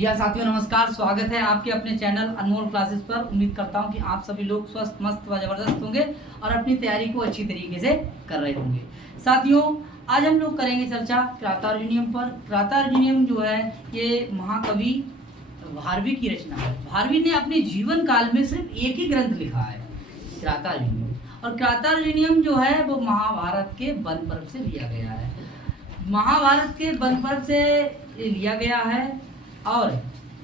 जी हाँ साथियों, नमस्कार। स्वागत है आपके अपने चैनल अनमोल क्लासेस पर। उम्मीद करता हूँ कि आप सभी लोग स्वस्थ, मस्त व जबरदस्त होंगे और अपनी तैयारी को अच्छी तरीके से कर रहे होंगे। साथियों, आज हम लोग करेंगे चर्चा क्रातार्जुनीयम पर। क्रातार्जुनीयम जो है ये महाकवि भारवी की रचना है। भारवी ने अपने जीवन काल में सिर्फ एक ही ग्रंथ लिखा है, क्रातार्जुनीयम। और क्रातार्जुनीयम जो है वो महाभारत के वन पर्व से लिया गया है। महाभारत के वन पर्व से लिया गया है और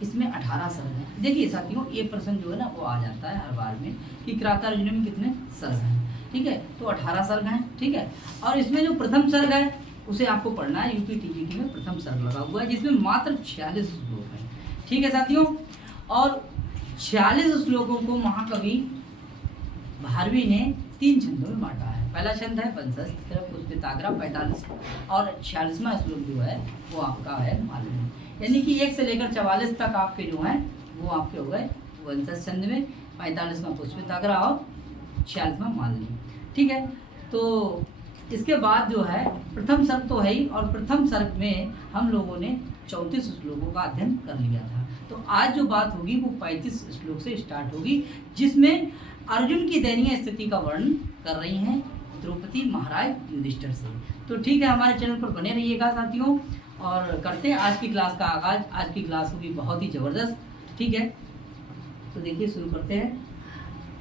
इसमें 18 सर्ग हैं। देखिए साथियों, ये प्रश्न जो है ना वो आ जाता है हर बार में कि क्रातार्जुनीयम में कितने सर्ग हैं। ठीक है, तो 18 सर्ग हैं। ठीक है, और इसमें जो प्रथम सर्ग है उसे आपको पढ़ना है। यूपी टीजीटी में प्रथम सर्ग लगा हुआ है जिसमें मात्र 46 श्लोक हैं। ठीक है साथियों, और 46 श्लोकों को महाकवि भारवी ने 3 छंदों में बांटा है। पहला छंद है वंशज, पुष्पिताग्रा 45 और 46वां श्लोक जो है वो आपका है मालवी। यानी कि 1 से लेकर 44 तक आपके जो हैं वो आपके हो गए वंशज छंद में, 45वां पुष्पिताग्रा और 46वां मालवी। ठीक है, तो इसके बाद जो है प्रथम सर्ग तो है ही, और प्रथम सर्ग में हम लोगों ने 34 श्लोकों का अध्ययन कर लिया था। तो आज जो बात होगी वो 35 श्लोक से स्टार्ट होगी, जिसमें अर्जुन की दयनीय स्थिति का वर्णन कर रही हैं द्रौपदी महाराज युधिष्ठिर से। तो ठीक है, हमारे चैनल पर बने रहिएगा साथियों, और करते हैं आज की क्लास का आगाज। आज की क्लास होगी बहुत ही जबरदस्त। ठीक है, तो देखिए शुरू करते हैं।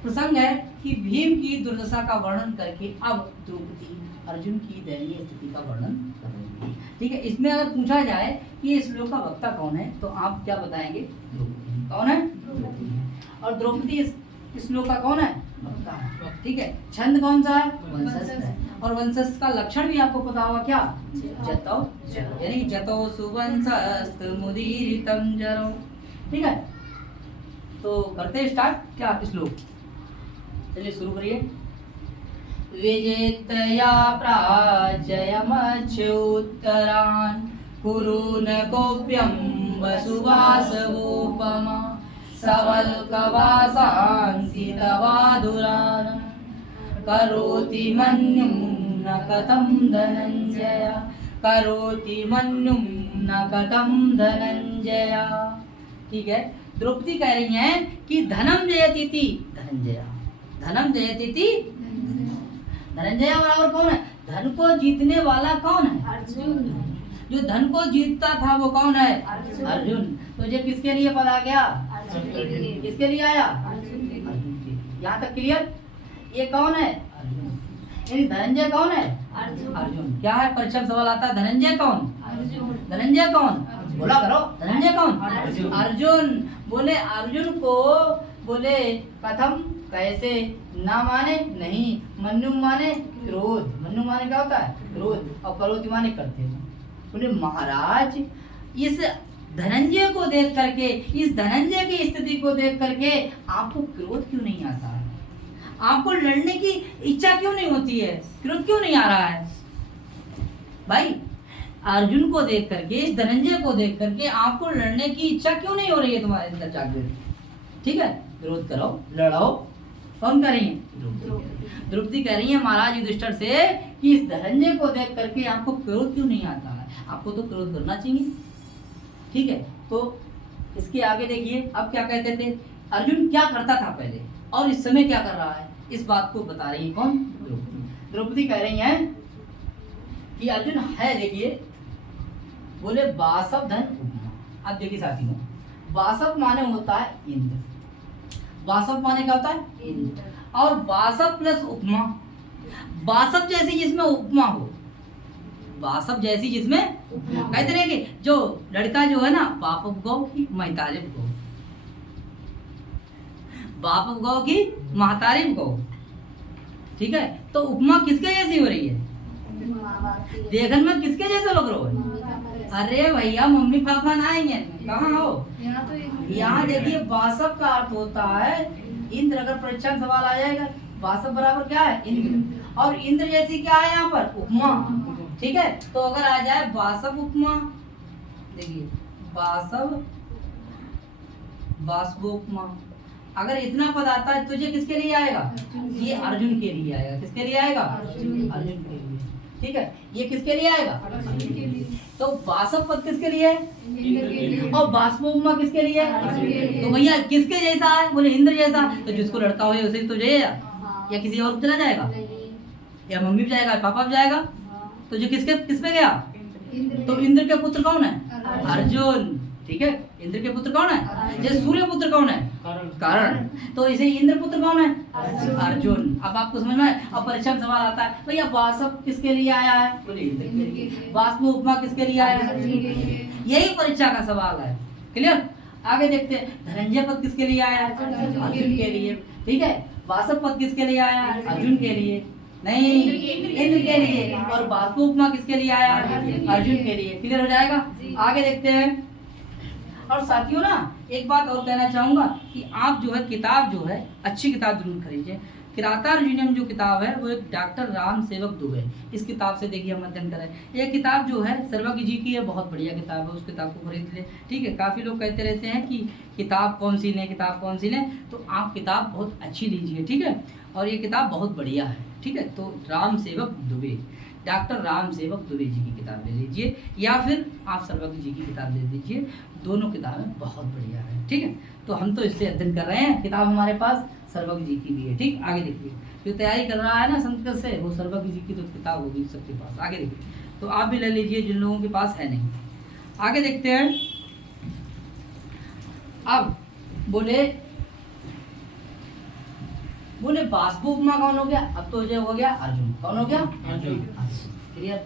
प्रसंग है कि भीम की दुर्दशा का वर्णन करके अब द्रौपदी अर्जुन की दयनीय स्थिति का वर्णन कर रही है। ठीक है, इसमें अगर पूछा जाए कि इस श्लोक का वक्ता कौन है तो आप क्या बताएंगे? द्रौपदी। कौन है? द्रौपदी है। और द्रौपदी इस श्लोक का कौन है? वक्ता है। ठीक है, छंद कौन सा है? वंशज है। और वंशज का लक्षण भी आपको पता होगा, क्या? जतौ, यानी जतौ सुवंशस्तमुदीरितं जरौ। ठीक है, तो करते हैं स्टार्ट क्या श्लोक। चलिए शुरू करिए। विजेतया प्राजयमच्युत्तरान् कुरुन गोप्यं वसुवासवोपमा सवल्कवासांसितवाधुरान् करोति मन्युं न कथं धनञ्जय, करोति मन्युं न कथं धनञ्जय। ठीक है, द्रौपदी कह रही हैं कि धनम जयतीति धनंजय, धनम जयतीति धनंजय बराबर कौन है? धन को जीतने वाला कौन है? अर्जुन। जो धन को जीतता था वो कौन है? अर्जुन। तो ये किसके लिए पढ़ा गया? अर्जुन के लिए। किसके लिए आया? अर्जुन के लिए। यहाँ तक क्लियर? ये कौन है? अर्जुन। यानी धनंजय कौन है? अर्जुन। अर्जुन क्या है? परीक्षा में सवाल आता है, धनंजय कौन? अर्जुन। धनंजय कौन? बोला करो, धनंजय कौन? अर्जुन। अर्जुन। बोले अर्जुन को बोले कथम, कैसे, ना माने नहीं, मन्यु माने क्रोध। मन्यु माने क्या होता है? क्रोध। और करोति माने करते हैं। बोले महाराज, इस धनंजय को देख करके, इस धनंजय की स्थिति को देख करके आपको क्रोध क्यों नहीं आता है? आपको लड़ने की इच्छा क्यों नहीं होती है? क्रोध क्यों नहीं आ रहा है? भाई, अर्जुन को देख करके, इस धनंजय को देख करके आपको लड़ने की इच्छा क्यों नहीं हो रही है तुम्हारे अंदर जागृत? ठीक है, विरोध करो, लड़ाओ। कौन कह रही है? द्रौपदी कह रही है महाराज युधिष्ठिर से कि इस धनंजय को देख करके आपको क्रोध क्यों नहीं आता है? आपको तो क्रोध करना चाहिए। ठीक है, तो इसके आगे देखिए अब क्या कहते थे। अर्जुन क्या करता था पहले और इस समय क्या कर रहा है, इस बात को बता रही है कौन? द्रौपदी। द्रौपदी कह रही है कि अर्जुन है, देखिए बोले वासव धन उपमा। अब देखिए साथियों, वासव माने होता है इंद्र। वासव माने क्या होता है? इंद्र। और वासव प्लस उपमा, वासव जैसी जिसमें उपमा हो, वासव जैसी जिसमें कहते रहे कि जो लड़का जो है ना, बाप गौ की महतारिब गौ, बाप गौ की महतारिब गौ। ठीक है, तो उपमा किसके जैसी हो रही है? देखन में किसके जैसे लग रहा है? अरे भैया, मम्मी पापा ना आएंगे, कहाँ हो? यहाँ देखिए, वासव का अर्थ होता है इंद्र। अगर परीक्षा में सवाल आ जाएगा, वासव बराबर क्या है? इंद्र। और इंद्र जैसी क्या है यहाँ पर? उपमा। ठीक है, तो अगर आ जाए वासव उपमा, देखिए वासव वासवोपमा, अगर इतना पद आता है तुझे किसके लिए आएगा? ये अर्जुन के लिए आएगा। किसके लिए आएगा? अर्जुन के लिए। ठीक है, ये किसके लिए आएगा? अर्जुन के लिए। तो वासव पद किसके लिए है? इंद्र के लिए। और वाष्पोपमा किसके लिए है? अर्जुन के लिए। तो भैया किसके जैसा है? बोले इंद्र जैसा। तो जिसको लड़का हो उसे तो जाएगा हाँ। या किसी और को चला जाएगा? नहीं। या मम्मी भी जाएगा, पापा भी जाएगा? हाँ। तो जो किस पे गया? इंद्र तो के। इंद्र के पुत्र कौन है? अर्जुन। अर्जुन। ठीक है, इंद्र के पुत्र कौन है? अर्जुन। जैसे सूर्य पुत्र कौन है? कारण। तो इसे इंद्र पुत्र कौन है? अर्जुन। अर्जुन। अब आपको समझ में आया? अब परीक्षा में सवाल आता है भैया वासव किसके लिए आया है? बोले इंद्र के लिए। वाष्प उपमा किसके लिए आया अर्जुन के लिए। है? यही परीक्षा का सवाल है। क्लियर? आगे देखते हैं, धनंजय पद किसके लिए आया है? अर्जुन के लिए। ठीक है, वासव पद किसके लिए आया है? अर्जुन के लिए। नहीं, इंद्र के लिए। और वाष्प उपमा किसके लिए आया है? अर्जुन के लिए। क्लियर हो जाएगा? आगे देखते हैं। और साथियों ना एक बात और कहना चाहूंगा कि आप जो है किताब जो है अच्छी किताब जरूर खरीदिए। किरातार्जुनीयम जो किताब है वो एक डॉक्टर राम सेवक दुबे, इस किताब से देखिए हम अध्ययन करें। ये किताब जो है सर्वज्ञ जी की है, बहुत बढ़िया किताब है, उस किताब को खरीद ले। ठीक है, काफ़ी लोग कहते रहते हैं कि किताब कौन सी लें, किताब कौन सी लें, तो आप किताब बहुत अच्छी लीजिए। ठीक है, और ये किताब बहुत बढ़िया है। ठीक है, तो राम सेवक दुबे, डॉक्टर राम सेवक दुबे जी की किताब ले लीजिए या फिर आप सर्वज्ञ जी की किताब ले लीजिए, दोनों किताबें बहुत बढ़िया है। ठीक है, तो हम तो इससे अध्ययन कर रहे हैं, किताब हमारे पास सर्वज्ञ जी की भी है। ठीक, आगे देखिए, जो तैयारी कर रहा है ना संस्कृत से, वो सर्वज्ञ जी की तो किताब होगी सबके पास। आगे देखिए, तो आप भी ले लीजिए जिन लोगों के पास है नहीं। आगे देखते हैं। अब बोले वाष्प उपमा कौन हो गया? अब तो जो हो गया अर्जुन। कौन हो गया? अर्जुन। क्लियर?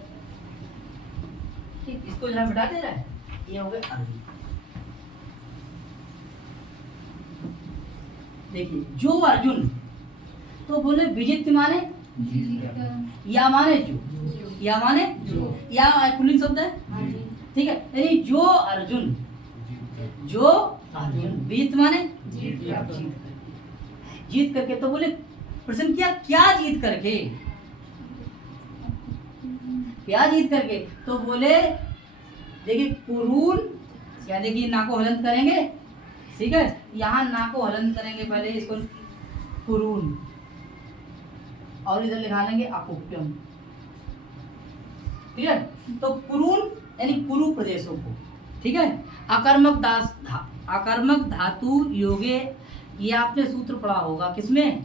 ठीक, इसको जरा मिटा दे रहा है, ये हो गया अर्जुन। देखिए जो अर्जुन, तो बोले विजित माने या माने जो, या माने जो। या पुल्लिंग शब्द है। हाँ जी। ठीक है, यानी जो अर्जुन, जो अर्जुन विजित माने जीत करके। तो बोले प्रश्न किया क्या जीत करके? क्या जीत करके? तो बोले देखिए कुरून, क्या देखिए ना को हलंत करेंगे। ठीक है, यहाँ ना को हलंत करेंगे, पहले इसको कुरून और इधर लिखा लेंगे अकुप्यम। ठीक है, तो कुरून यानी कुरु प्रदेशों को। ठीक है, अकर्मक धातु योगे, ये आपने सूत्र पढ़ा होगा किसमें?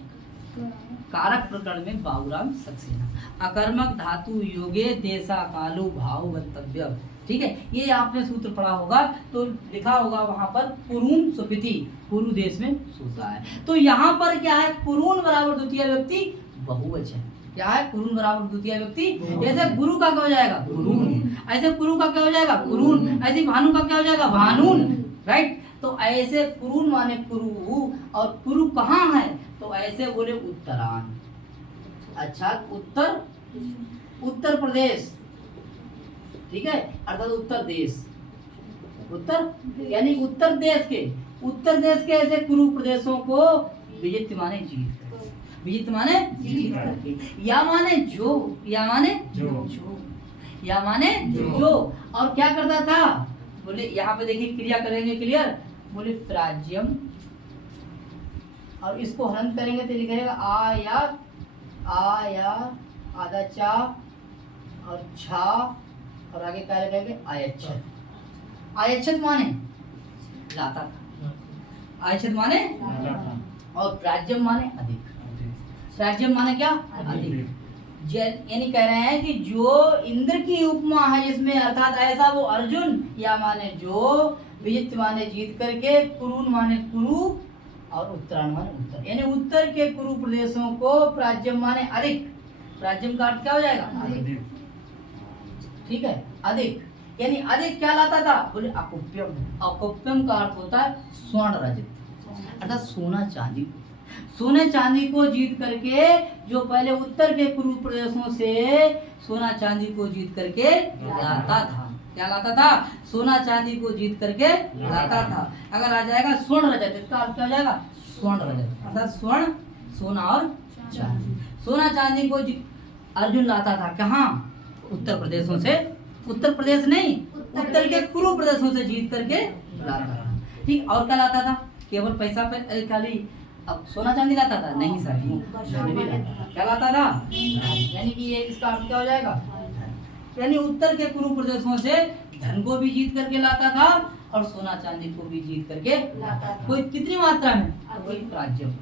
कारक प्रकरण में बाबूराम सक्सेना। अकर्मक धातु योगे देशा कालु भाव वक्तव्य। ठीक है, ये आपने सूत्र पढ़ा होगा, तो लिखा होगा वहां पर कुरून सुपिति, कुरु देश में सूता है। तो यहाँ पर क्या है? कुरून बराबर द्वितीय व्यक्ति बहुवचन। क्या है? कुरून बराबर द्वितीय व्यक्ति। जैसे गुरु का क्या हो जाएगा? गुरून। ऐसे कुरु का क्या हो जाएगा? कुरून। ऐसे भानु का क्या हो जाएगा? भानुन। राइट, तो ऐसे कुरून माने कुरु, और कुरु कहाँ है? तो ऐसे बोले उत्तरायण, अच्छा उत्तर प्रदेश। ठीक है, अर्थात उत्तर देश, उत्तर यानी उत्तर देश के ऐसे कुरु प्रदेशों को विजित माने जीत करके, विजित माने जीत करके, या माने जो, या माने जो, या माने जो। और क्या करता था? बोले यहाँ पे देखिए क्रिया करेंगे, क्लियर? बोले प्राज्यम, और इसको हलन करेंगे तो लिखेगा आ या आधा चा और छा, और आगे क्या लिखेंगे? आयच्छत। आयच्छत माने लाता था, आयच्छत माने, और प्राज्यम माने अधिक। प्राज्यम माने क्या? अधिक। यानी कह रहे हैं कि जो इंद्र की उपमा है जिसमें, अर्थात ऐसा वो अर्जुन, या माने जो, विजित माने जीत करके, कुरून माने कुरु, और उत्तरायण माने उत्तर, यानी उत्तर के कुरु प्रदेशों को प्राज्यम माने अधिक। प्राज्यम का अर्थ क्या हो जाएगा? ठीक है, अधिक, यानी अधिक क्या लाता था? बोले अकुप्यम। अकुप्यम का अर्थ होता है स्वर्ण रजत, अर्थात सोना चांदी। सोने चांदी को जीत करके, जो पहले उत्तर के कुरु प्रदेशों से सोना चांदी को जीत करके लाता था। क्या लाता था? सोना चांदी को जीत करके लाता था। अगर आ जाएगा स्वर्ण रजत, इसका अर्थ क्या हो जाएगा? स्वर्ण रजत, अर्थात स्वर्ण, सोना और चांदी। सोना चांदी को अर्जुन लाता था कहाँ? उत्तर प्रदेशों से, उत्तर प्रदेश नहीं, उत्तर के कुरु प्रदेशों से जीत करके लाता था। ठीक, और क्या लाता था? केवल पैसा पे खाली अब सोना चांदी लाता था? नहीं साथियों, क्या लाता था? यानी कि ये इसका अर्थ क्या हो जाएगा? यानी उत्तर के कुरु प्रदेशों से धन को भी जीत करके लाता था और सोना चांदी को भी जीत करके लाता था। कोई कितनी मात्रा में? कोई राज्य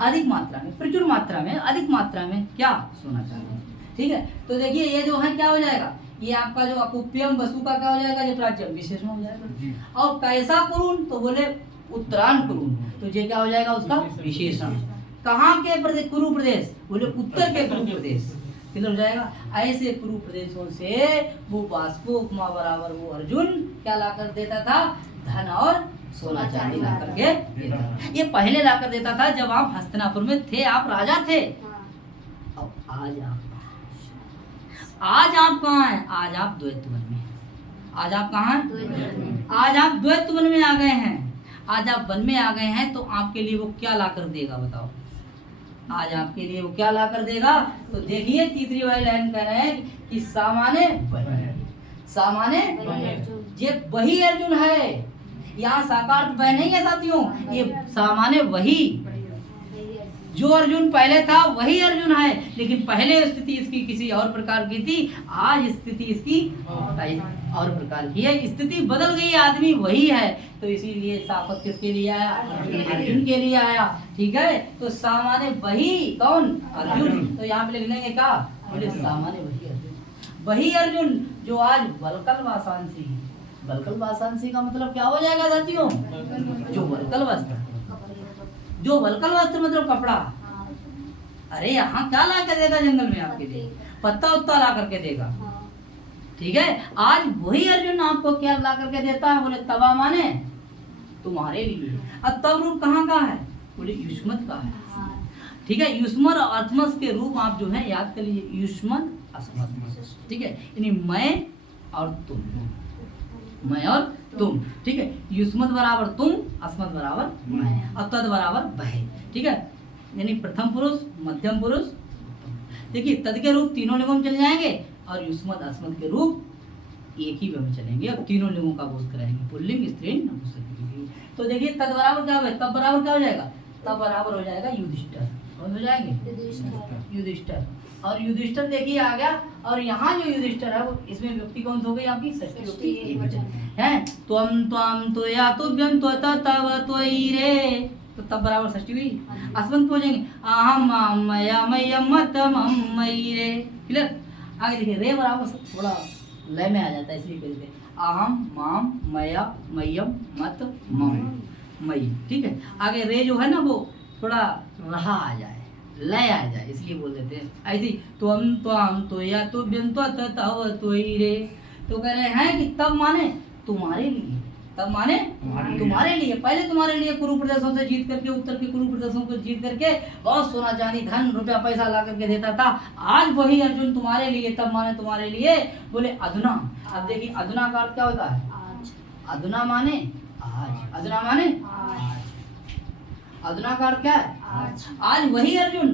अधिक मात्रा में, प्रचुर मात्रा में, अधिक मात्रा में क्या? सोना चांदी। ठीक है, तो देखिए ये जो है क्या हो जाएगा, ये आपका जो अकुप्यम वसु का क्या हो जाएगा, ये प्राच्यम विशेषण हो जाएगा। और कैसा कुरुन? तो बोले उत्तरायण कुरुन, तो ये क्या हो जाएगा उसका विशेषण। कहाँ के प्रदेश? कुरु प्रदेश, बोले उत्तर के कुरु प्रदेश, क्लियर हो जाएगा। ऐसे कुरु प्रदेशों से वो बाष्पोपमा बराबर वो अर्जुन क्या ला कर देता था? धन और सोना चांदी ला करके देता था। ये पहले ला कर देता था जब आप हस्तिनापुर में थे, आप राजा थे। अब आज आप कहाँ हैं? आज आप द्वैत वन में। आज आप कहाँ हैं? आज आप द्वैत वन में आ गए हैं। आज आप वन में आ गए हैं तो आपके लिए वो क्या ला कर देगा बताओ? आज आपके लिए वो क्या ला कर देगा? तो देखिए तीसरी वाली लाइन कह रहे हैं कि सामान्य ये वही अर्जुन है। यहाँ साकार वह नहीं है साथियों, ये सामान्य वही जो अर्जुन पहले था वही अर्जुन है, लेकिन पहले स्थिति इसकी किसी और प्रकार की थी, आज स्थिति इसकी और प्रकार की है। स्थिति बदल गई, आदमी वही है, तो इसीलिए शापक किसके लिए आया? अर्जुन के लिए आया। ठीक है, तो सामान्य वही कौन? अर्जुन। तो यहाँ पे लिख लेंगे क्या? बोले सामान्य वही अर्जुन, वही अर्जुन जो आज वलकल वासांसी। वलकल वासांसी का मतलब क्या हो जाएगा साथियों? जो वलकल वस्त्र, जो वलकल वस्त्र मतलब कपड़ा। अरे यहाँ क्या ला कर देगा जंगल में आपके लिए? पत्ता उत्ता ला करके देगा। ठीक है, आज वही अर्जुन आपको क्या ला करके देता है? बोले तवा माने तुम्हारे लिए। अब तब रूप कहाँ का है? बोले युष्मत का है। ठीक है, युष्मत और अर्थमस के रूप आप जो है याद कर लीजिए, युष्मत अस्मत। ठीक है, यानी मैं और तुम, मैं और तुम। ठीक है, युष्मत बराबर तुम, अस्मत बराबर मैं, और तद बराबर वह। ठीक है, यानी प्रथम पुरुष, मध्यम पुरुष। देखिए तद के रूप तीनों लिंगों में चले जाएंगे और युष्मत अस्मत के रूप एक ही में चलेंगे और तीनों लिंगों का बोध कराएंगे, पुल्लिंग, स्त्रीलिंग, नपुंसकलिंग। तो देखिए तद बराबर क्या होगा? तब बराबर क्या हो जाएगा? तब बराबर हो जाएगा युधिष्ठिर। कौन हो जाएंगे? युधिष्ठिर। और युधिष्ठिर देखिए आ गया, और यहाँ जो युधिष्ठिर है वो इसमें व्यक्ति कौन हो गई आपकी? षष्ठी व्यक्ति एक है। त्वम त्वाम त्वया तुभ्यम त्वता तव त्वयि रे, तो तब बराबर षष्ठी हुई। अस्मत हो जाएंगे, अहम माम मया मय्यम मत मम मयि रे। क्लियर? आगे देखिए रे बराबर थोड़ा लय में आ जाता है, इसलिए कहते हैं अहम माम मया मय्यम मत मम मयि। ठीक है, आगे रे जो है ना वो थोड़ा रहा आ जाए, लय आ जाए, इसलिए बोल देते हैं ऐसी। त्वम त्वाम त्वया तुभ्यम त्वत तव त्वयि रे। तो कह रहे हैं कि तब माने तुम्हारे लिए, तब माने तुम्हारे लिए। पहले तुम्हारे लिए कुरु प्रदेशों से जीत करके, उत्तर के कुरु प्रदेशों को जीत करके बहुत सोना चांदी धन रुपया पैसा ला करके देता था। आज वही अर्जुन तुम्हारे लिए, तब माने तुम्हारे लिए। बोले अधुना। अब देखिए अधुना का अर्थ क्या होता है? अधुना माने आज, अधुना माने आज। अधुना का अर्थ क्या है? आज वही अर्जुन,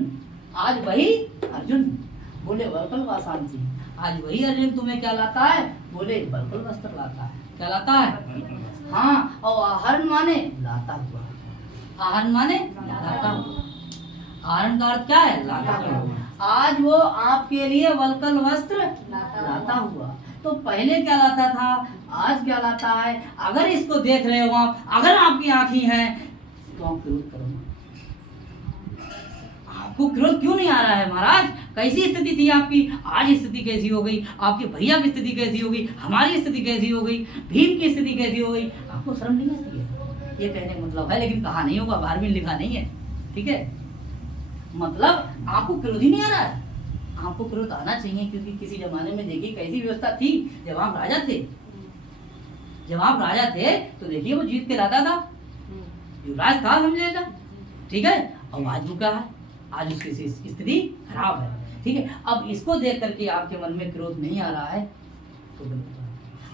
आज वही अर्जुन। बोले वलकल वासांसी, आज वही अर्जुन तुम्हें क्या लाता है? बोले वलकल वस्त्र लाता है। क्या लाता है? हाँ, और आहरण माने लाता हुआ। आहरण माने लाता हुआ। आहरण का अर्थ क्या है? लाता हुआ। आज वो आपके लिए वलकल वस्त्र लाता हुआ। तो पहले क्या लाता था, आज क्या लाता है? अगर इसको देख रहे हो आप, अगर आपकी आंखें हैं तो आप क्रोध करो। आपको क्रोध क्यों नहीं आ रहा है महाराज? कैसी स्थिति थी आपकी, आज स्थिति कैसी हो गई? आपके भैया की स्थिति कैसी हो गई? हमारी स्थिति कैसी हो गई? भीम की स्थिति कैसी हो गई? आपको शर्म नहीं आती है? ये कहने का मतलब है, लेकिन कहा नहीं होगा, बाहर में लिखा नहीं है। ठीक है, मतलब आपको क्रोध ही नहीं आ रहा है। आपको क्रोध आना चाहिए, क्योंकि किसी जमाने में देखिए कैसी व्यवस्था थी जब आप राजा थे। जब आप राजा थे तो देखिए वो जीत के लाता था, युवराज था समझ लेगा। ठीक है, और आज वो क्या है? आज उसकी स्थिति खराब है। ठीक है, अब इसको देख करके आपके मन में क्रोध नहीं आ रहा है तो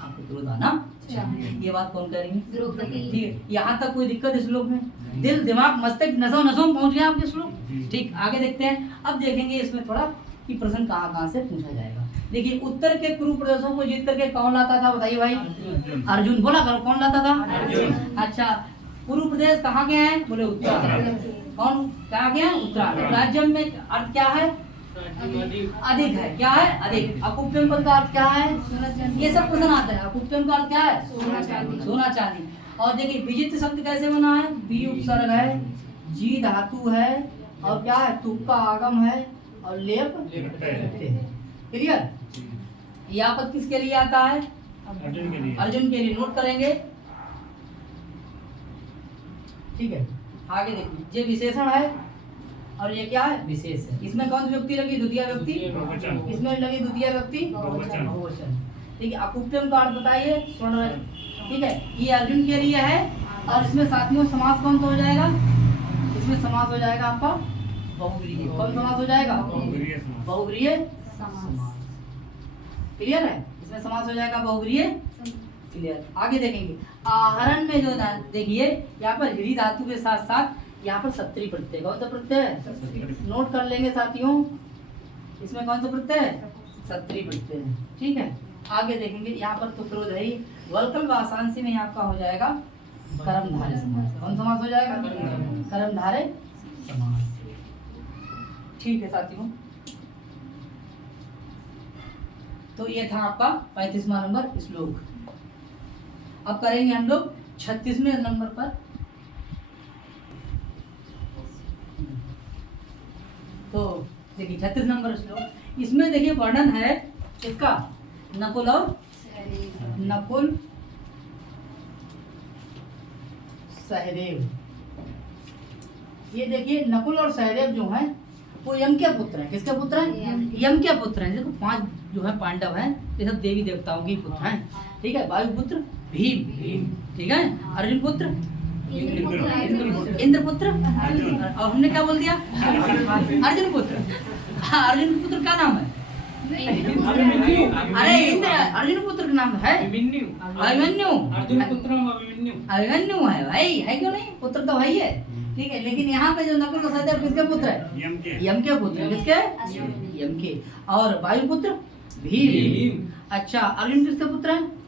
आपको क्रोध आना चाहिए। ये बात कौन कह रही है? द्रौपदी। ठीक है, यहाँ तक कोई दिक्कत इस श्लोक में? दिल दिमाग मस्तिष्क नसों नसों में पहुंच गया आपके श्लोक। ठीक, आगे देखते हैं। अब देखेंगे इसमें थोड़ा कि प्रश्न कहाँ कहाँ से पूछा जाएगा। देखिए उत्तर के कुरु प्रदेशों को जीत करके कौन लाता था? बताइए भाई। अर्जुन। बोला करो कौन लाता था? अच्छा, कुरु प्रदेश कहाँ के हैं? बोले उत्तर। कौन क्या के हैं? उत्तराखंड। राज्य में अर्थ क्या है? अधिक है। क्या है? अधिक। अकुप्यम पद का अर्थ क्या है? ये सब प्रश्न आता है। अकुप्यम का अर्थ क्या है? सोना चांदी। और देखिए विजित शब्द कैसे बना है? बी उपसर्ग है, जी धातु है, और क्या है? तुक का आगम है, और लेप क्लियर। यह पद किसके लिए आता है? अर्जुन के लिए। अर्जुन के लिए। नोट करेंगे, ठीक है। आगे देखिए, ये विशेषण है और ये क्या है? विशेष है। इसमें कौन सी व्यक्ति लगी? द्वितीय व्यक्ति। इसमें लगी द्वितीय व्यक्ति बहुवचन। ठीक है। अकुप्यम का अर्थ बताइए। ठीक है, ये अर्जुन के लिए है। और इसमें साथियों समास कौन सा हो जाएगा? इसमें समास हो जाएगा आपका बहुव्रीहि। कौन समास हो जाएगा? बहुव्रीहि समास। क्लियर है? इसमें समास हो जाएगा बहुव्रीहि। क्लियर। आगे देखेंगे आहरण में जो देखिए यहाँ पर हृदय धातु के साथ साथ यहाँ पर सत्री प्रत्यय। कौन सा प्रत्यय है? नोट कर लेंगे साथियों, इसमें कौन सा प्रत्यय है? सत्री प्रत्यय है। ठीक है। आगे देखेंगे यहाँ पर तो क्रोध है ही। वल्कल वासांसी में आपका हो जाएगा कर्मधारय समास। कौन समास हो जाएगा? कर्मधारय समास। ठीक है साथियों, तो ये था आपका 35वां नंबर श्लोक। अब करेंगे हम लोग 36वें नंबर पर। तो देखिए 36 नंबर श्लोक, इसमें देखिए वर्णन है इसका नकुल और नकुल सहदेव। ये देखिए नकुल और सहदेव जो हैं वो यम के पुत्र हैं। किसके पुत्र हैं? यम के पुत्र हैं। देखो 5 जो है पांडव हैं, ये सब देवी देवताओं के पुत्र हैं। ठीक है। वायु पुत्र भीम, ठीक है। अर्जुन पुत्र इंद्र पुत्र, और हमने क्या बोल दिया? अर्जुन पुत्र। हाँ, अर्जुन पुत्र का नाम है? अरे इंद्र, अर्जुन पुत्र का नाम है अभिमन्यु। अभिमन्यु है भाई, है क्यों नहीं? पुत्र तो भाई है। ठीक है। लेकिन यहाँ पे जो नकुल और सहदेव किसके पुत्र है? यम के पुत्र। किसके? यम के। और वायु पुत्र भीम। अच्छा, अर्जुन किसके पुत्र है?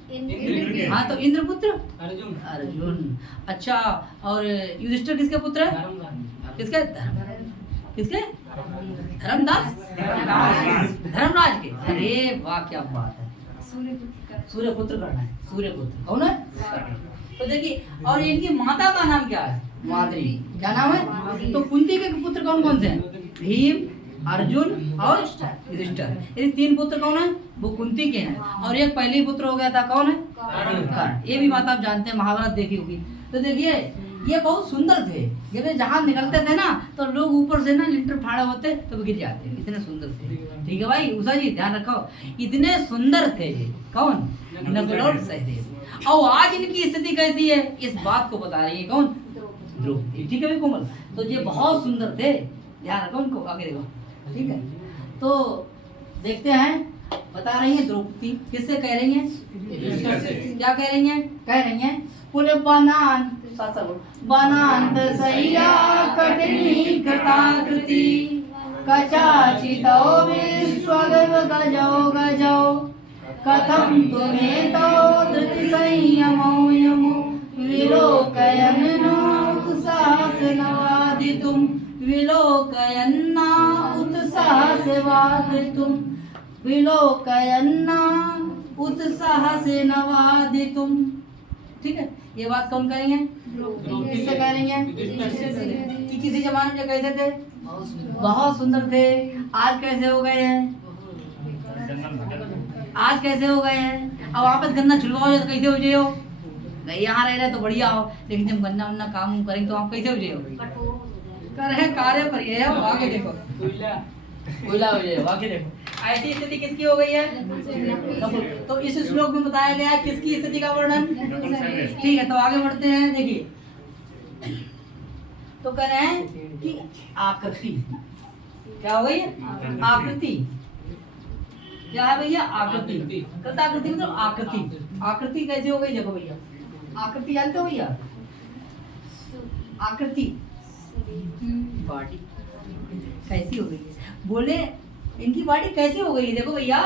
हाँ, तो इंद्र पुत्र अर्जुन। अच्छा, और युधिष्ठिर किसके पुत्र है? किसके? किसके? धर्मदास, धर्मराज के। अरे वाह, क्या बात है। सूर्य पुत्र करना है। सूर्य पुत्र कौन है? तो देखिए, और इनकी माता का नाम क्या है? माद्री। क्या नाम है? तो कुंती के पुत्र कौन कौन से हैं? भीम, अर्जुन और युधिष्ठिर। ये 3 पुत्र कौन है? वो कुंती के हैं। और एक पहले पुत्र हो गया था, कौन है? कर्ण। ये भी बात आप जानते हैं, महाभारत देखी होगी। तो देखिए ये बहुत सुंदर थे। जब जहाँ निकलते थे ना तो लोग ऊपर से ना लिंटर फाड़े होते तो वो गिर जाते, इतने सुंदर थे। ठीक है भाई, उषा जी ध्यान रखो, इतने सुंदर थे ये। कौन? नकुल और सहदेव। और आज इनकी स्थिति कैसी है इस बात को बता रही है कौन? द्रौपदी। ठीक है भाई कोमल, तो ये बहुत सुंदर थे, ध्यान रखो उनको। आगे देखो, ठीक है। तो देखते हैं, बता रही है द्रौपदी किससे कह रही है? क्या कह रही है? कह रही है पुल बनान बनांत सैया कटनी कृताकृति कचाचितो विश्वगर्व गजो गजो कथम तुम्हें तो धृति संयमो यमो विलोकयन्ना उत्साहस नवादितुम विलोकयन्ना उत्साहस वादितुम विलोकयन्ना उत्साहस नवादितुम। ठीक है, ये बात कौन करेंगे? किससे कह रही हैं? कि किसी जमाने में कैसे थे? बहुत सुंदर थे। आज कैसे हो गए हैं? आज कैसे हो गए हैं? अब वापस गन्ना छुड़वाओ तो कैसे हो जाए हो? यहाँ रह रहे तो बढ़िया हो, लेकिन जब गन्ना उन्ना काम करेंगे तो आप कैसे हो जाए हो? कर कार्य पर ये है। आगे देखो, कोयला हो जाए। आगे देखो, ऐसी स्थिति किसकी हो गई है? तो इस श्लोक में बताया गया है किसकी स्थिति का वर्णन। ठीक है, तो आगे बढ़ते हैं। देखिए, तो कह रहे हैं कि आकृति क्या हो गई है? आकृति क्या है भैया? आकृति। कृताकृति मतलब आकृति। आकृति कैसे हो गई? देखो भैया, आकृति जानते हो भैया? आकृति बॉडी कैसी हो गई है? बोले इनकी बॉडी कैसी हो गई है? देखो भैया,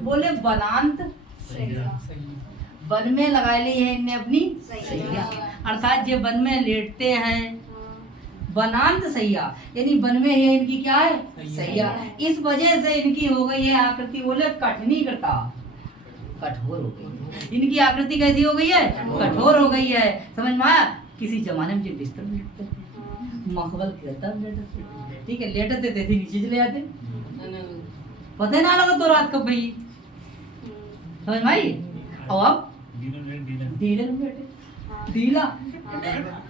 बोले बनांत वन में लगा ली है इनने अपनी सैया, अर्थात जो वन में लेटते हैं, वनांत सैया, यानी वन में है इनकी क्या है सैया। इस वजह से इनकी हो गई है आकृति, बोले कठिनी कृता, कठोर हो गई इनकी आकृति। कैसी हो गई है कठोर हो गई है। समझ में आया। किसी जमाने में जब बिस्तर में लेटते थे, मखमल कहता लेटते, ठीक है, लेटते थे नीचे चले जाते, पता ना लगा तो रात कब गई। समझ में आई। और अब ढीले में बैठे, ढीला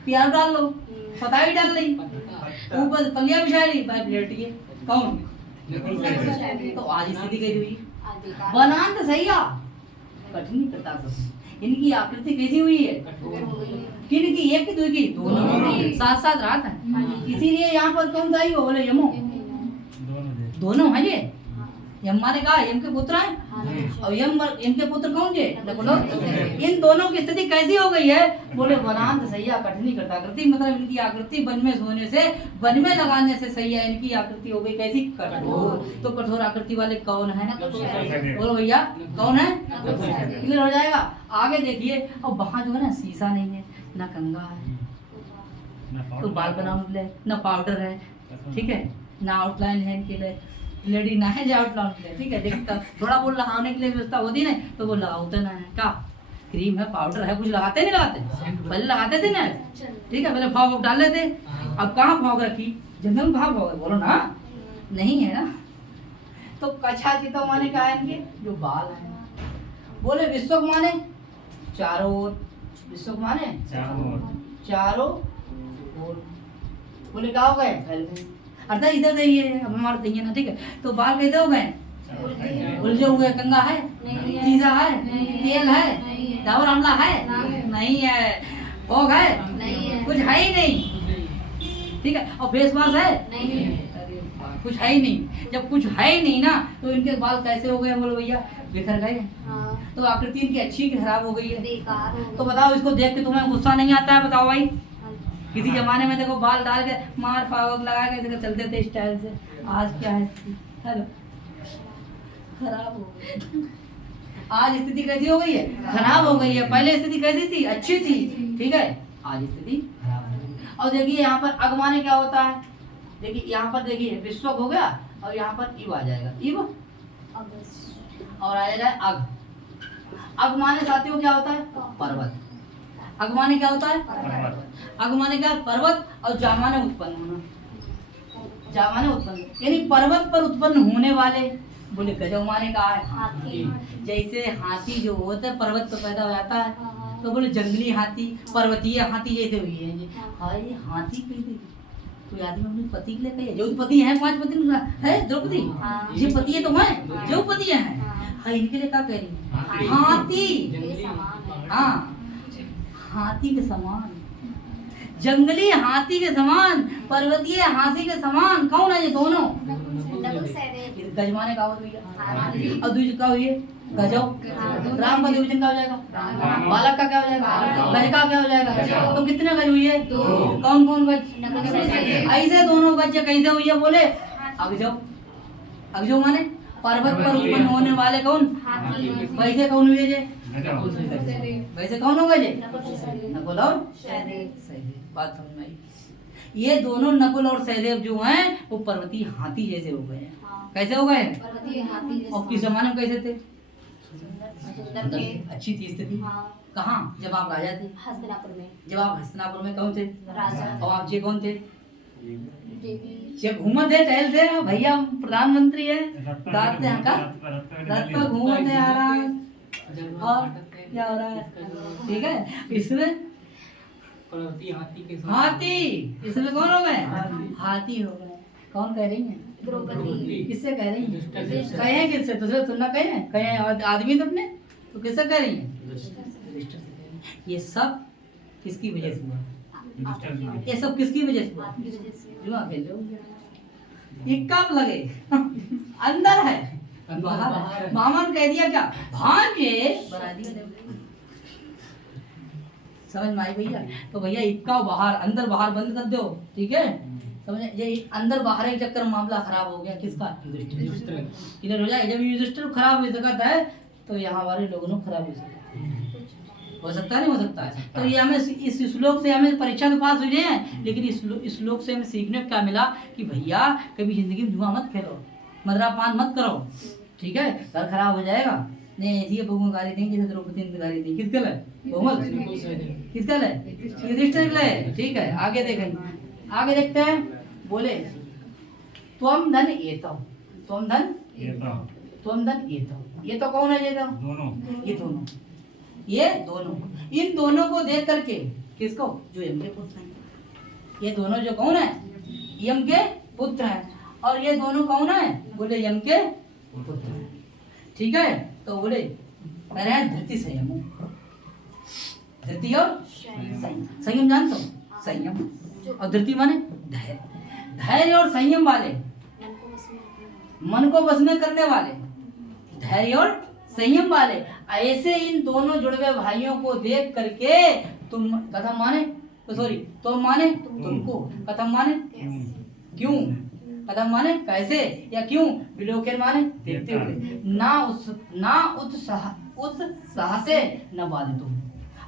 प्यार डाल लो, पताई डाल ली, ऊपर पलिया बिछा ली, बैठ लेटिए। कौन तो आज स्थिति कैसी हुई वनांत सैया कठिनी कृता सब। इनकी आकृति कैसी हुई है किनकी, एक की दो की दोनों साथ साथ रात है। इसीलिए यहाँ पर कौन सा हो बोले यमो, दोनों है ये। यम माने कहा यम के पुत्र हैं और यम इनके पुत्र कौन जे बोलो। इन दोनों की स्थिति कैसी हो गई है बोले वनांत सैया कठिनी कृता कृति, मतलब इनकी आकृति वन में सोने से, वन में लगाने से सैया इनकी आकृति हो गई कैसी कठोर। तो कठोर आकृति वाले कौन है बोलो भैया कौन है, क्लियर हो जाएगा। आगे देखिए। अब वहाँ जो है ना शीशा नहीं है, ना कंघा है, तो बाल बनाने के लिए ना पाउडर है, ठीक है, ना आउटलाइन है इनके लिए, लेडी ना है जो आउटलाइन के लिए, ठीक है। देखता थोड़ा बहुत लगाने के लिए व्यवस्था होती ना, तो वो लगाते ना है, क्या क्रीम है पाउडर है, कुछ लगाते नहीं लगाते, पहले लगाते थे ना, ठीक है, पहले फॉग डाल लेते। अब कहाँ फॉग रखी, जंगल में कहाँ फॉग है बोलो ना, नहीं है ना। तो कछा चितो माने क्या है इनके जो बाल है, बोले विश्वक माने चारों ओर, विश्वक माने चारों ओर, बोले क्या हो गए फैल गए, अर्थात इधर नहीं है, अब हमारे नहीं है ना, ठीक है। तो बाल कैसे हो गए उलझे हुए, कंगा है, शीशा है, तेल है, डाबर आमला है नहीं है, फॉग है कुछ है ही नहीं, ठीक है। और फेस वॉश है कुछ है ही नहीं। जब कुछ है ही नहीं ना, तो इनके बाल कैसे हो गए बोलो भैया बिखर गए। तो आकृति इनकी अच्छी की खराब हो गई है। तो बताओ इसको देख के तुम्हें गुस्सा नहीं आता है, बताओ भाई। किसी जमाने में देखो बाल डाल के मार फावक लगा के देखो चलते थे स्टाइल से, आज क्या है हेलो खराब हो गई। आज स्थिति कैसी हो गई है खराब हो गई है। पहले स्थिति कैसी थी अच्छी थी, ठीक है, आज स्थिति खराब हो गई। और देखिए यहाँ पर अग माने क्या होता है, देखिए यहाँ पर देखिए विश्वक हो गया और यहाँ पर इव आ जाएगा, इव और आ जाएगा अग। अग माने साथियों क्या होता है पर्वत, अग माने क्या होता है अग माने क्या पर्वत, और जा माने उत्पन्न होना, जा माने उत्पन्न, यानी पर्वत पर उत्पन्न होने वाले। बोले गजब माने कहा है हाथी, जैसे हाथी जो होता है पर्वत पर पैदा हो जाता है, तो बोले जंगली हाथी पर्वतीय हाथी जैसे हुई है जी। हाँ ये हाथी कैसे, कोई आदमी अपने पति के लिए कहे जो पति है, 5 पति है द्रौपदी, ये पति है तो मैं जो पति है, हाँ इनके लिए क्या कह रही है हाथी, हाँ हाथी के समान, जंगली हाथी के समान, पर्वतीय हाथी के समान। कौन है ये दोनों, गजमाने का और दूसरी का हुई है गजब, राम का डिवीजन का हो जाएगा, बालक का क्या हो जाएगा, गज का क्या हो जाएगा। तो कितने गज हुई है, कौन कौन गज, ऐसे दोनों गज कैसे हुई है बोले अगजो, अगजो माने पर्वत पर उत्पन्न होने वाले कौन, वैसे कौन हुए जे, वैसे कौन हो गए जे, नकुल और सहदेव। बात समझ में आई। ये दोनों नकुल और सहदेव जो हैं वो पर्वतीय हाथी जैसे हो गए हैं। कैसे हो गए, और किस जमाने में कैसे थे, अच्छी थी स्थिति। कहाँ, जब आप राजा थे हस्तिनापुर में, जब आप हस्तिनापुर में कौन थे राजा, और आप जी कौन थे, जब घूमत है टहल थे भैया प्रधानमंत्री है, रात में का रात पर घूमत है आराम, और क्या हो रहा है, ठीक है। इसमें हाथी, इसमें कौन हो गए हाथी हो गए। कौन कह रही है द्रौपदी, किससे कह रही है, कहे किससे, दूसरे सुनना कहे, कहे आदमी तो अपने, तो किससे कह रही है, ये सब किसकी वजह से हुआ, ये सब किसकी वजह से हुआ, जुआ खेल रहे हो, ये कब लगे अंदर है बाहर, मामा ने कह दिया क्या भांजे बना दिया, समझ में आई भैया। तो भैया इक्का बाहर अंदर बाहर बंद कर दो, ठीक है, समझे। ये अंदर बाहर एक चक्कर मामला खराब हो गया किसका, क्लियर हो जाए। जब युधिष्ठिर खराब हो सकता है तो यहाँ वाले लोगों ने खराब हो सकता है। हो सकता है, नहीं हो सकता है। तो ये हमें इस श्लोक से हमें परीक्षा में पास हो गए हैं, लेकिन इस श्लोक से हमें सीखने को क्या मिला कि भैया कभी जिंदगी में जुआ मत खेलो, मदरापान मत करो, ठीक है, घर खराब हो जाएगा। नहीं ऐसी बहू गाली देंगे जैसे द्रौपदी ने गाली दी, किसके लिए? बहुमत किसके लिए? युधिष्ठिर के लिए। ठीक है, आगे देखेंगे, आगे देखते हैं। बोले त्वम धन एतौ, त्वम धन त्वम धन एतौ, ये तो कौन है? ये तो दोनों, ये दोनों, ये दोनों, इन दोनों को देख करके, किसको? जो यम के पुत्र हैं, ये दोनों जो कौन है? यम के पुत्र हैं। और ये दोनों कौन है? बोले यम के पुत्र हैं। ठीक है, तो बोले कह रहे हैं धृति संयम, धृति और संयम। संयम जानते हो? संयम और धृति माने धैर्य, धैर्य और संयम वाले, मन को बस में करने वाले, धैर्य और संयम वाले, ऐसे इन दोनों जुड़वे भाइयों को देख करके तुम कथम माने, सॉरी तुम माने तुमको, कथम माने क्यों, कथम माने कैसे या क्यों, विलोकन माने देखते हुए, ना उत्साह से न बाधित तुम,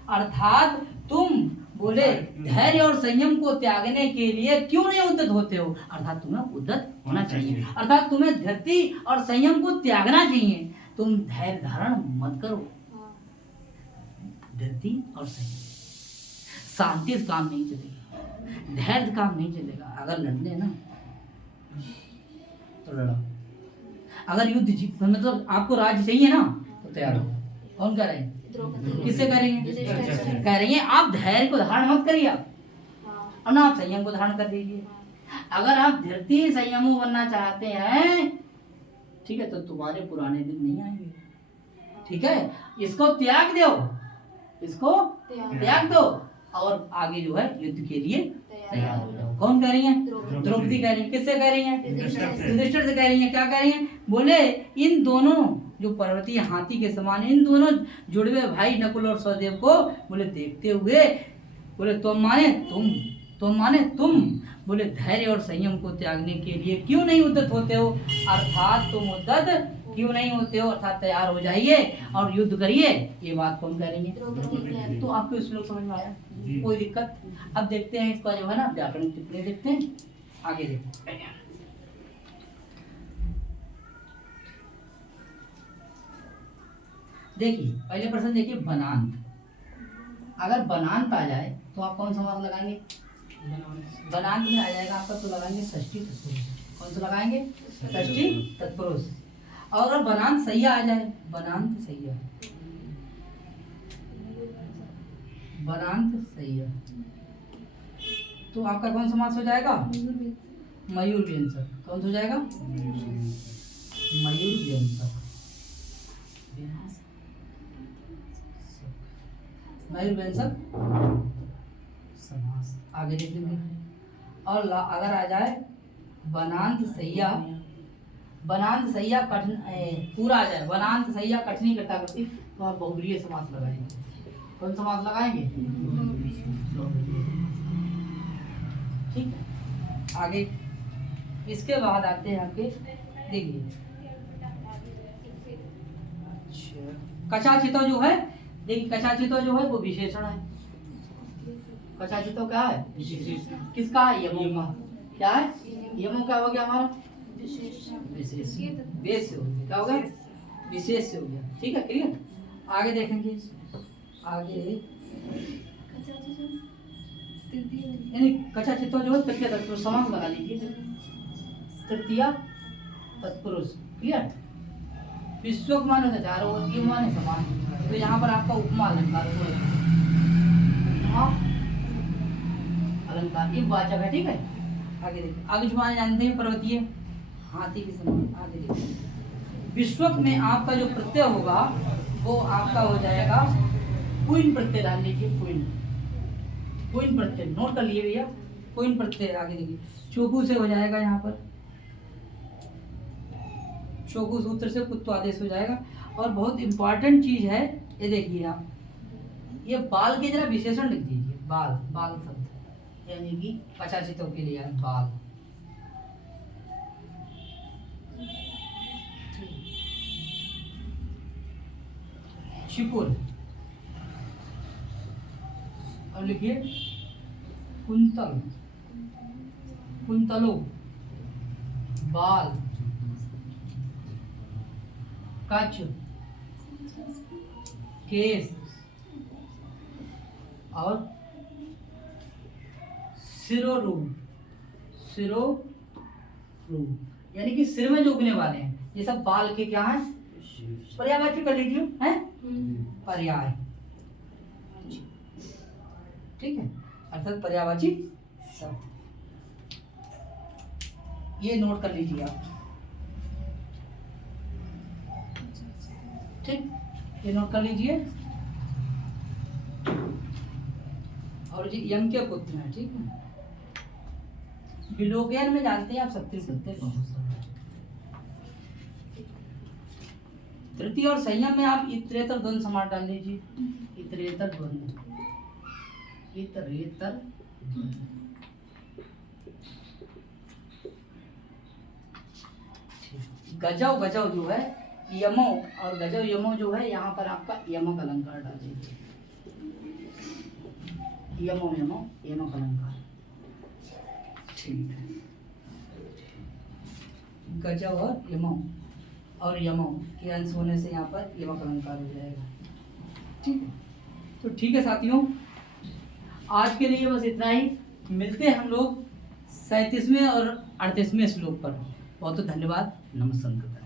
अर्थात तुम बोले धैर्य और संयम को त्यागने के लिए क्यों नहीं उद्यत होते हो, अर्थात तुम्हें उद्यत होना चाहिए, अर्थात तुम्हें धृति और संयम को त्यागना चाहिए। तुम धैर्य धारण मत करो, धृति और संयम, शांति से काम नहीं चलेगा, धैर्य से काम नहीं चलेगा। अगर लड़ने ना तो लड़ो, अगर युद्ध जीत मतलब आपको राज्य चाहिए ना तो तैयार हो। कौन कह रहे हैं? किससे करेंगे? कह रही हैं आप धैर्य को धारण मत करिए आप, और ना आप संयम को धारण कर दीजिए। अगर आप धृति संयम बनना चाहते हैं, ठीक है, तो तुम्हारे पुराने दिन नहीं आएंगे। ठीक है, इसको त्याग दो, इसको त्याग दो और आगे जो है युद्ध के लिए तैयार हो जाओ। कौन कह रही है? द्रौपदी कह रही है। किससे कह रही है? युधिष्ठिर से कह रही है। क्या कह रही है? बोले इन दोनों जो पर्वतीय हाथी के समान, इन दोनों जुड़वे भाई नकुल और सहदेव को बोले देखते हुए, बोले तुम माने तुम बोले धैर्य और संयम को त्यागने के लिए क्यों नहीं उद्यत होते हो, अर्थात तुम उद्यत क्यों नहीं होते हो, अर्थात तैयार हो जाइए और युद्ध करिए। ये बात कौन कह रही है? तो आपको इस श्लोक समझ में आया? कोई दिक्कत? अब देखते हैं इसका जो है ना व्याकरण टिप्पणी देखते हैं, आगे देखते हैं। देखिए पहले प्रश्न देखिए, बनांत। अगर बनांत आ जाए तो आप कौन सा समास लगाएंगे? बनांत में आ जाएगा आपका तो लगाएंगे षष्ठी तत्पुरुष। कौन सा लगाएंगे? षष्ठी तत्पुरुष। और अगर बनांत सैया आ जाए, बनांत सैया, बनांत सैया, तो आपका कौन समास हो जाएगा? मयूर व्यंजक। कौन हो जाएगा? मयूर व्यंजक, मयूर व्यंजक समास। आगे देख लेंगे। और अगर आ जाए बनांत सैया, बनांत सैया कठिन पूरा आ जाए, बनांत सैया कठिनी घटा करती, तो आप बहुब्रीहि समास लगाएंगे। कौन समास लगाएंगे? ठीक है, आगे इसके बाद आते हैं आपके, देखिए कचाचितो जो है, देखिए कचाचितो जो है वो विशेषण है। कचाचितो क्या है? किसका है? यमों का। क्या है? यमों का हो गया हमारा विशेष, बेस से हो गया, क्या हो गया? विशेष से हो गया। ठीक है, क्लियर। आगे देखेंगे, आगे यानी कचाचितो जो है तृतीय तत्पुरुष, समास लगा लीजिए, तृतीय तत्पुरुष। क्लियर। विश्वक माने हजारों, युग माने समान, तो यहाँ पर आपका उपमा अलंकार अलंकार एक वाचक है। ठीक है, आगे देखिए। आगे माने जानते हैं पर्वतीय हाथी के समान। आगे देखिए, विश्वक में आपका जो प्रत्यय होगा वो आपका हो जाएगा पुइन प्रत्यय। डाल लीजिए पुइन प्रत्यय, नोट कर लिए भैया, पुइन प्रत्यय। आगे देखिए, चोकू से हो जाएगा, यहाँ पर चोकू सूत्र से कुत्तो आदेश हो जाएगा। और बहुत इंपॉर्टेंट चीज है ये, देखिए आप ये बाल के जरा विशेषण लिख दीजिए। बाल, बाल शब्द यानी कि कचाचितों के लिए है बाल। शिपुर, अब लिखिए कुंतल, कुंतलो, बाल, कच्छ, केस और सिरोरूढ़, सिरोरूढ़ यानी कि सिर में जो उगने वाले हैं ये सब बाल के क्या है, पर्यायवाची कर लीजिए, है पर्याय, ठीक है, अर्थात पर्यायवाची शब्द। ये नोट कर लीजिए आप, ठीक, ये नोट कर लीजिए। और जी यम के पुत्र हैं, ठीक है, बिलोगेन में जानते हैं आप 37 तृतीय और संयम में आप इतरेतर द्वंद्व समास डाल लीजिए, इतरेतर द्वंद्व, इतरेतर द्वंद्व, गजव, गजव जो है यमो और गजव यमो जो है यहाँ पर आपका यमक अलंकार डाल दीजिए, यमो यमो यमक अलंकार, ठीक है, गजव और यमो के अंश होने से यहाँ पर यमक अलंकार हो जाएगा, ठीक है। तो ठीक है साथियों, आज के लिए बस इतना ही, मिलते हैं हम लोग 37वें और 38वें श्लोक पर। बहुत बहुत धन्यवाद, नमस्कार।